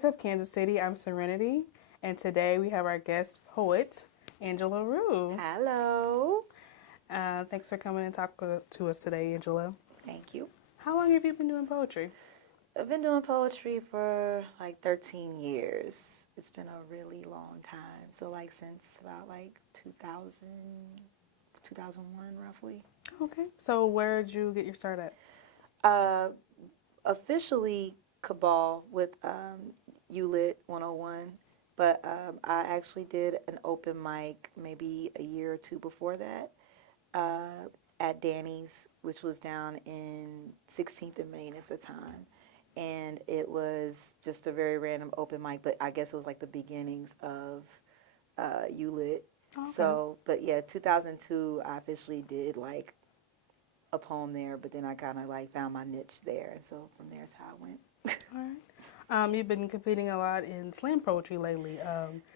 What's up, Kansas City? I'm Serenity, and today we have our guest poet, Angela Roux. Hello. Thanks for coming and talking to us today, Angela. Thank you. How long have you been doing poetry? I've been doing poetry for like 13 years. It's been a really long time. So like since about like 2000, 2001 roughly. Okay. So where did you get your start at? Officially Cabal with ULIT 101, but I actually did an open mic maybe a year or two before that at Danny's, which was down in 16th and Main at the time. And it was just a very random open mic, but I guess it was like the beginnings of ULIT. Okay. So, but yeah, 2002, I officially did like a poem there, but then I kind of like found my niche there, and so from there is how it went. All right. You've been competing a lot in slam poetry lately.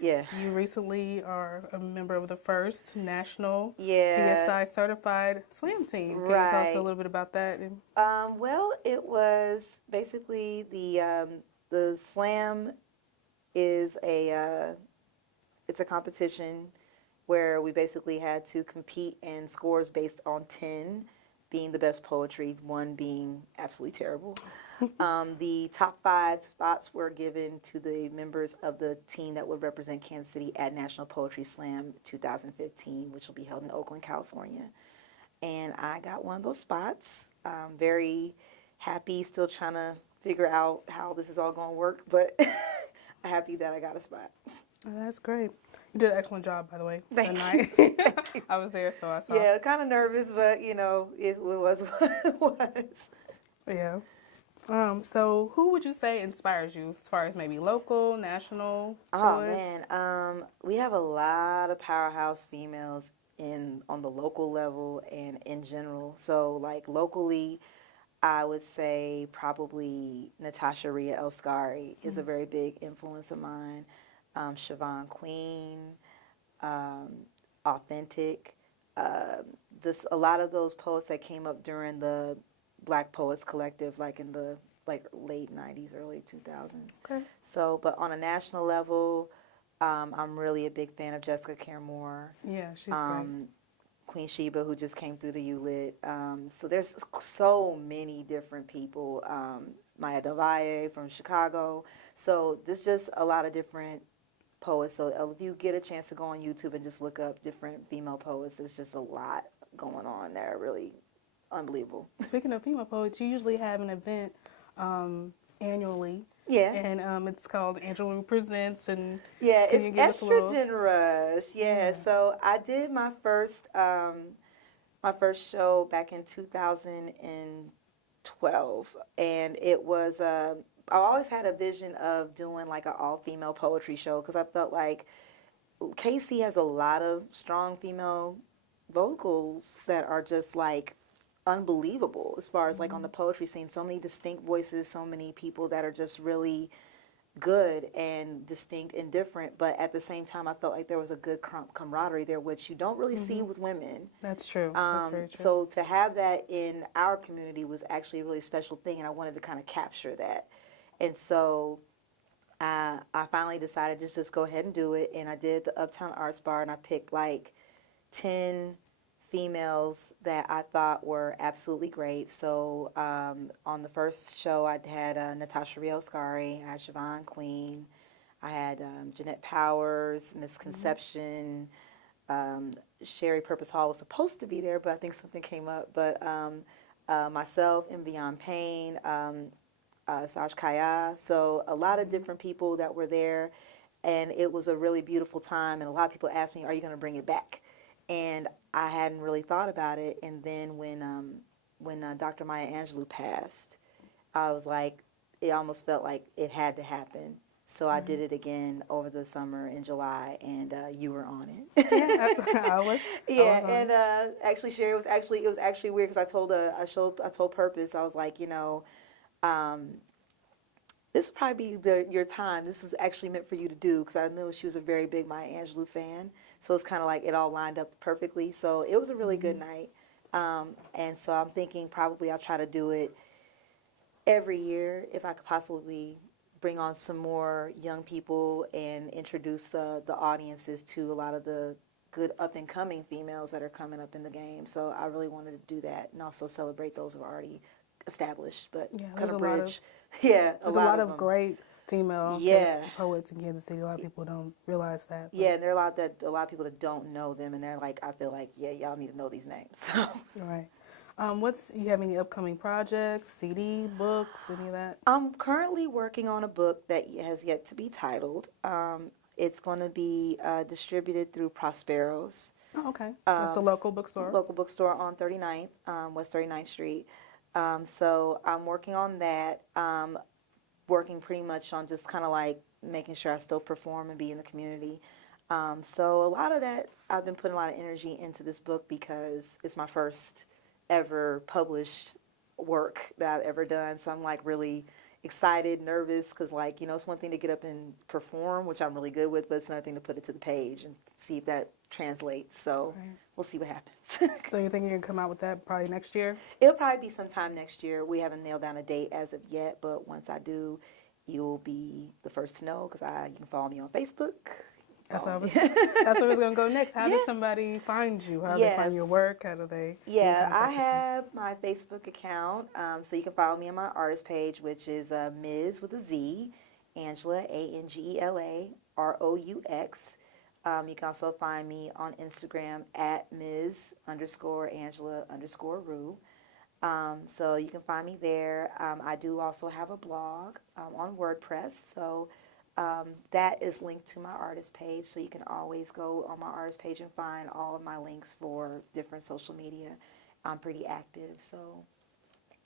Yeah. You recently are a member of the first national Yeah. BSI certified slam team. Can you tell us Right. a little bit about that? Well, it was basically the slam is it's a competition where we basically had to compete in scores based on 10 being the best poetry, 1 being absolutely terrible. The top 5 spots were given to the members of the team that would represent Kansas City at National Poetry Slam 2015, which will be held in Oakland, California. And I got one of those spots. Very happy, still trying to figure out how this is all going to work, but happy that I got a spot. Oh, that's great. You did an excellent job, by the way. Thank night. you. I was there, so I saw. Yeah, kind of nervous, but you know, it was what it was. Yeah. So who would you say inspires you as far as maybe local, national poets? Man, we have a lot of powerhouse females on the local level and in general. So like locally, I would say probably Natasha Ria Elskari is a very big influence of mine. Siobhan Queen, Authentic, just a lot of those poets that came up during the Black Poets Collective, like in the late 90s, early 2000s. Okay. So, but on a national level, I'm really a big fan of Jessica Caremore. Yeah, she's great. Queen Sheba, who just came through the ULIT. So there's so many different people. Maya Del Valle from Chicago. So there's just a lot of different poets. So if you get a chance to go on YouTube and just look up different female poets, there's just a lot going on there. Really unbelievable. Speaking of female poets, you usually have an event annually. Yeah. And it's called Angela Presents. And yeah, can you it's give us a little... Estrogen Rush. Yeah. So I did my first show back in 2012, and it was I always had a vision of doing like an all-female poetry show because I felt like KC has a lot of strong female vocals that are just like unbelievable as far as like on the poetry scene. So many distinct voices, so many people that are just really good and distinct and different, but at the same time I felt like there was a good camaraderie there, which you don't really see with women. That's true. That's very true. So to have that in our community was actually a really special thing, and I wanted to kind of capture that. And so I finally decided to just go ahead and do it, and I did the Uptown Arts Bar, and I picked like 10 females that I thought were absolutely great. So on the first show, I had Natasha Ria Elskari, I had Siobhan Queen, I had Jeanette Powers, Misconception, Sherry Purpose Hall was supposed to be there, but I think something came up. But myself, and Beyond Pain, Saj Kaya, so a lot of different people that were there, and it was a really beautiful time. And a lot of people asked me, "Are you going to bring it back?" And I hadn't really thought about it. And then when Dr. Maya Angelou passed, I was like, it almost felt like it had to happen. So I did it again over the summer in July, and you were on it. Yeah, I was. Yeah, and actually, Sherry it was actually weird because I told Purpose, I was like, you know, this will probably be your time. This is actually meant for you to do, because I knew she was a very big Maya Angelou fan. So it's kind of like it all lined up perfectly. So it was a really good night. And so I'm thinking probably I'll try to do it every year if I could possibly bring on some more young people and introduce the audiences to a lot of the good up-and-coming females that are coming up in the game. So I really wanted to do that and also celebrate those who are already established, but kind of bridge. There's a lot of great female poets in Kansas City. A lot of people don't realize that. But. Yeah, and there are a lot of people that don't know them, and they're like, I feel like, yeah, y'all need to know these names. So. Right. You have any upcoming projects, CD, books, any of that? I'm currently working on a book that has yet to be titled. It's going to be distributed through Prospero's. Oh, okay. That's a local bookstore. Local bookstore on 39th, West 39th Street. So I'm working on that. Working pretty much on just kind of like making sure I still perform and be in the community. So a lot of that, I've been putting a lot of energy into this book because it's my first ever published work that I've ever done. So I'm like really excited, nervous, because like, you know, it's one thing to get up and perform, which I'm really good with, but it's another thing to put it to the page and see if that translates. So we'll see what happens. So you think you can come out with that probably next year? It'll probably be sometime next year. We haven't nailed down a date as of yet, but once I do, you'll be the first to know because you can follow me on Facebook. That's where it's going to go next. How does somebody find you? How do they find your work? How do they? Yeah, I have my Facebook account, so you can follow me on my artist page, which is Ms. with a Z, Angela, Angela, Roux. You can also find me on Instagram at Ms_Angela_Roux. So you can find me there. I do also have a blog on WordPress, so that is linked to my artist page, so you can always go on my artist page and find all of my links for different social media. I'm pretty active, so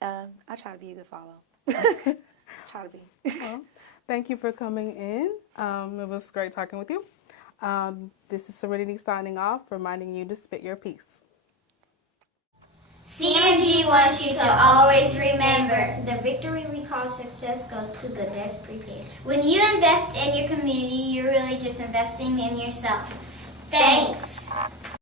I try to be a good follow. Try to be. Well, thank you for coming in. It was great talking with you. This is Serenity signing off, reminding you to spit your piece. CMG wants you to always remember, the victory we call success goes to the best prepared. When you invest in your community, you're really just investing in yourself. Thanks.